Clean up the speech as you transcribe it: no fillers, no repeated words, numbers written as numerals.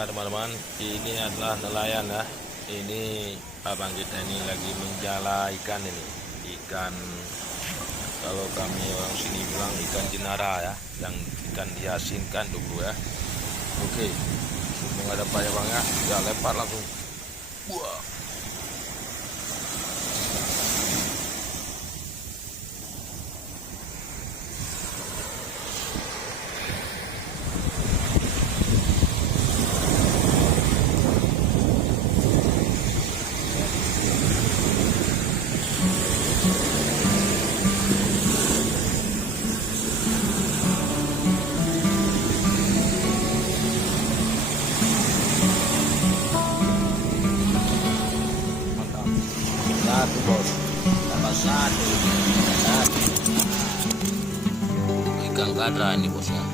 Nah teman-teman, ini adalah nelayan ya. Ini abang kita ini lagi menjala ikan ini. Ikan, kalau kami orang sini bilang ikan jenara ya, yang ikan diasinkan dulu ya. Oke, mumpung ada apa ya bang ya, ya lempar langsung. Wah. Satu bos, tambah satu. Ikan kadra ini bosnya.